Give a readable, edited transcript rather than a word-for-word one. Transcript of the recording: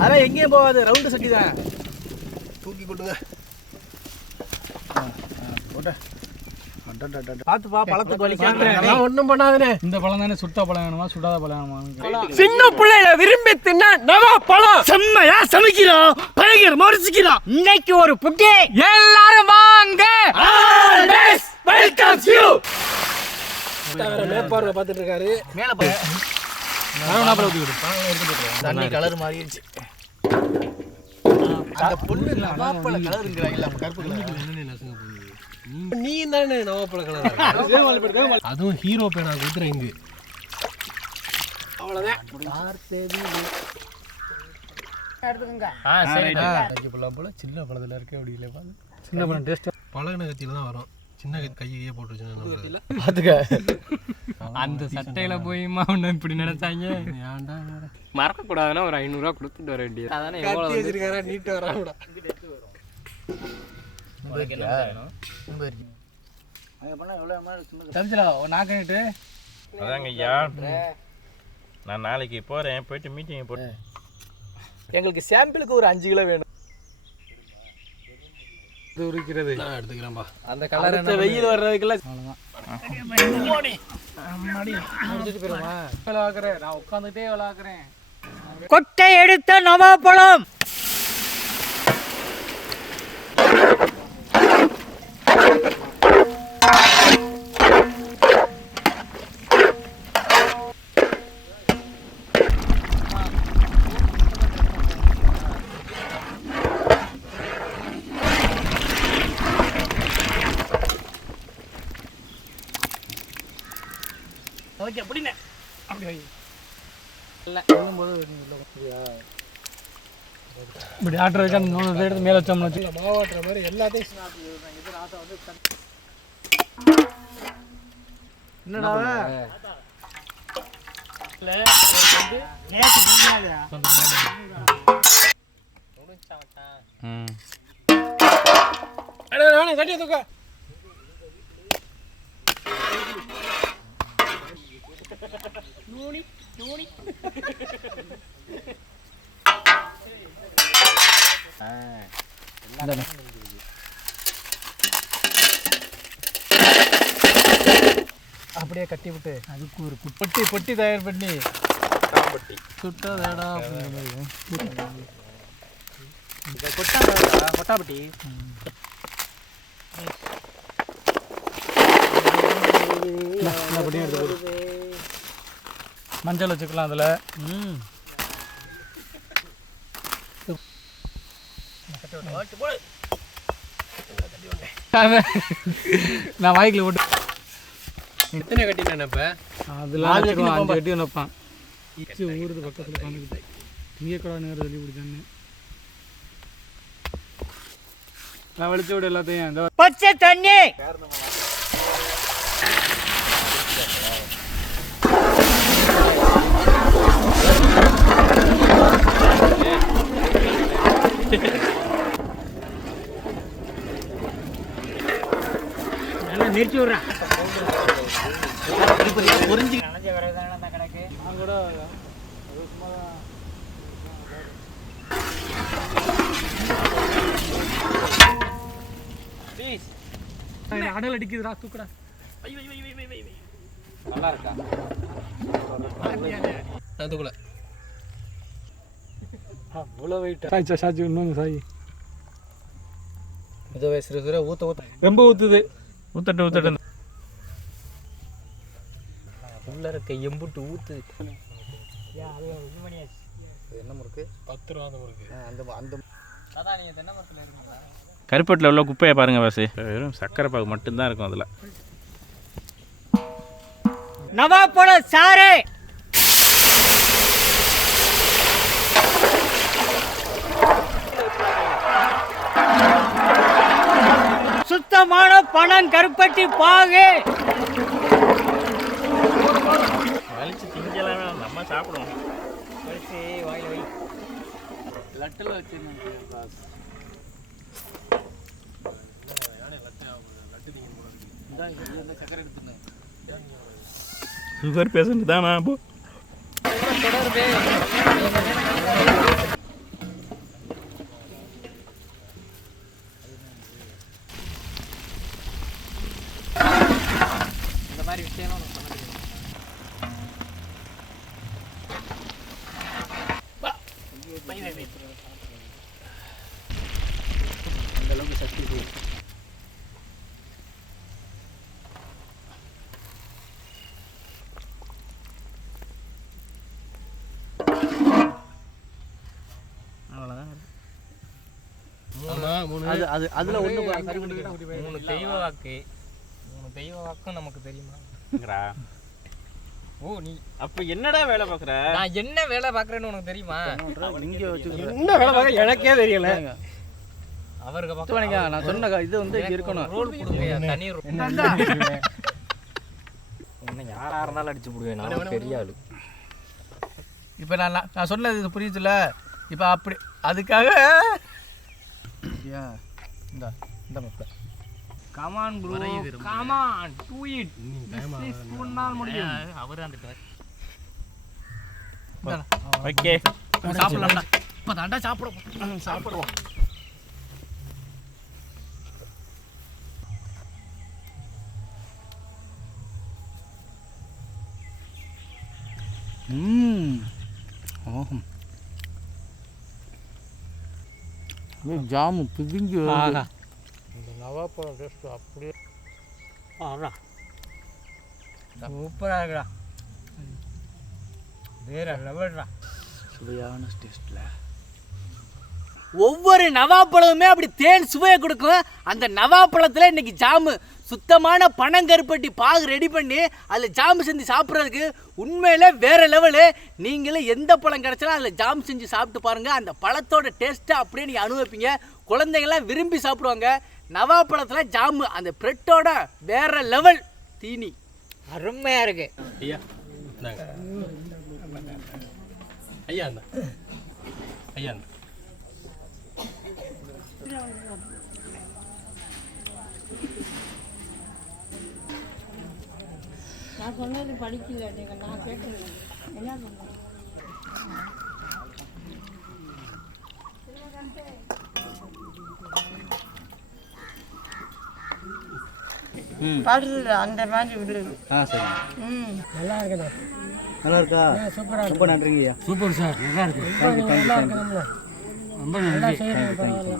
அதெல்லாம் எங்கேயும் போகாது, ரவுண்டு சட்டி தான். தூக்கி கொட்டுங்க. பாத்துப்பா, பழத்துக்கு வலிக்காம ஒன்றும் பண்ணாதுனே. இந்த பழம் தானே சுட்ட பழம் வேணுமா சுடாத பழம் வேணுமா? சின்ன பிள்ளைல விரும்பி தின்ன நவா பழம். செம்மையா சமைக்கிறோம், பயங்கரமா ருசிக்கிறோம். இன்னைக்கு ஒரு புட்டி, எல்லாரும் வாங்க. Welcome you. மேற்பார்வை பார்த்துட்டு இருக்காரு. மேல போய் தண்ணி கலர் மாறிடுச்சு. அந்த பொண்ணு நவாப்பழ கலருங்கிறாங்க, நம்ம கருப்பு கலர். நீ தானே நவாப்பழ கலர். அதுவும் ஹீரோ பேனா குத்துறேன் இங்கு. அவ்வளோதான். போல சின்ன பழத்தில் இருக்க அப்படி இல்லை. சின்ன பழம் டேஸ்ட் பழகின கத்தியில தான் வரும். சின்ன கையே போட்டுருச்சு. அந்த சட்டையில போய் மாவன இப்படி நினைச்சாங்க. ஏன்டா மறக்க கூடாதுன்னா ஒரு 500 ரூபா கொடுத்துட்டு வர வேண்டியது. அதானே எவ்வளவு வச்சிருக்காரா, நீட்டு வராங்கடா. அதாங்க ஐயா, நான் நாளைக்கு போறேன். போயிட்டு மீட்டிங் போட்டு எங்களுக்கு சாம்பிளுக்கு ஒரு 5 கிலோ வேணும். இது உரிக்கிறது நான் எடுத்துக்கிறேன்பா. அந்த கலர் என்ன வெயில் வர்றதுக்குள்ள விளாக்குறேன். நான் உட்காந்துட்டே விளாக்குறேன். கொட்டை எடுத்த நவாப்பழம். ஓகே, அப்படினே அப்படி வை. இல்ல போகும்போது இப்படி ஆட்டுறதுக்கு அந்த 3 எடுத்து மேலே வச்சோம்னு வச்சு மாவாட்டுற மாதிரி எல்லாத்தையும் இது ஆட்டை வந்து என்னடா கட்டிய தூக்க. அப்படியே கட்டி விட்டு அதுக்கு ஒரு பொட்டி தயார் பண்ணி சுட்டாதேடா கொட்டாப்பட்டி. மஞ்சள் வச்சுக்கலாம் அதில். நான் வாய்க்கில் போட்டு எத்தனை கட்டினேன் இப்போ அதில் 5 கட்டி நினைப்பான். ஊருது பக்கத்தில் காமிக்கிட்டு இங்கே கூட நேரம் சொல்லி பிடிச்சான்னு நான் வலிச்சு விட எல்லாத்தையும். பச்சை தண்ணி நிறுத்தி விடுறேன். புரிஞ்சு கிடக்கு கூட அடல் அடிக்குதுடா, தூக்குடா. நல்லா இருக்கா? தூக்கல அவ்வளோ வெயிட் சாச்சி இன்னொன்று சாய். இது வயசு ஊற்ற ரொம்ப ஊற்றுது. ஊத்தட்டு உள்ள இருக்க எம்புட்டு ஊத்து. என்ன முறுக்கு? 10 ரூபா முறுக்கு. அந்த கருப்பட்டில் உள்ள குப்பையை பாருங்க வாசி, வெறும் சக்கரை பாகு மட்டும்தான் இருக்கும் அதில். நவாப்பழ சாறு. சுத்தமான பணம் கருப்பட்டி பாகு. வலிச்சு திங்கலாம், நம்ம சாப்பிடுவோம். வலிச்சு வாயில் வை. லட்டில் வச்சுருந்தேன். சக்கரை எடுத்துருந்தேன். சுகர் பேஷண்ட் தானா? அதுல ஒண்ணு 3 தெய்வ வாக்கு 3 தெய்வ வாக்கும் நமக்கு தெரியுமா? ஓ நீ அப்ப என்னடா வேலை பாக்குற? நான் என்ன வேலை பாக்குறேன்னு உனக்கு தெரியுமா? என்ன வேலை பார்க்க எனக்கே தெரியல. அவருக்கு பக்கம் நான் சொன்ன இது வந்து இருக்கணும். ரோல் கொடுங்க, தனி ரோல். என்ன யாரா இருந்தாலும் அடிச்சு போடுவேன், நான் பெரிய ஆளு. இப்போ நான் சொன்னது புரியுதுல்ல? இப்போ அப்படி அதுக்காக இந்த மாப்பிள்ள come on bro, come on to it. This is உன்னால் முடியும். அவர் வந்துட்டார். ஓகே சாப்பிடலாம்டா. இப்பதான்டா சாப்பிடுவோம். ஜாமு பிதிஞ்சு இந்த நவாப்பழம் டேஸ்ட் அப்படியே சூப்பரா இருக்குடா, வேற லெவல்டா. சுவையான டேஸ்ட்ல ஒவ்வொரு நவாப்பழமுமே அப்படி தேன் சுவையை கொடுக்கும். அந்த நவாப்பழத்தில் இன்னைக்கு ஜாமு சுத்தமான பனங்கருப்பட்டி பாகு ரெடி பண்ணி அதில் ஜாமு செஞ்சு சாப்பிட்றதுக்கு உண்மையிலே வேறு லெவலு. நீங்களும் எந்த பழம் கிடச்சாலும் அதில் ஜாமு செஞ்சு சாப்பிட்டு பாருங்கள். அந்த பழத்தோட டேஸ்ட்டை அப்படியே நீங்கள் அனுபவிப்பீங்க. குழந்தைங்கள்லாம் விரும்பி சாப்பிடுவாங்க. நவாப்பழத்தில் ஜாமு அந்த பிரெட்டோட வேறு லெவல் தீனி அருமையா இருக்கு. ஐயா இந்தாங்க. ஐயா இந்த ஐயா இந்த நான் சொன்னது படிக்கல, நீங்கள் நான் கேட்குறேன் என்ன பண்ணுறேன். பாடுறது அந்த மாதிரி விடு. சரி. நல்லா இருக்குண்ணா. நல்லா இருக்கா? சூப்பராக ரொம்ப நன்றிங்கய்யா. சூப்பர் சார், நல்லா இருக்கு. நல்லா இருக்கணும்ல. ரொம்ப நல்லா செய்யறீங்க, பரவாயில்ல.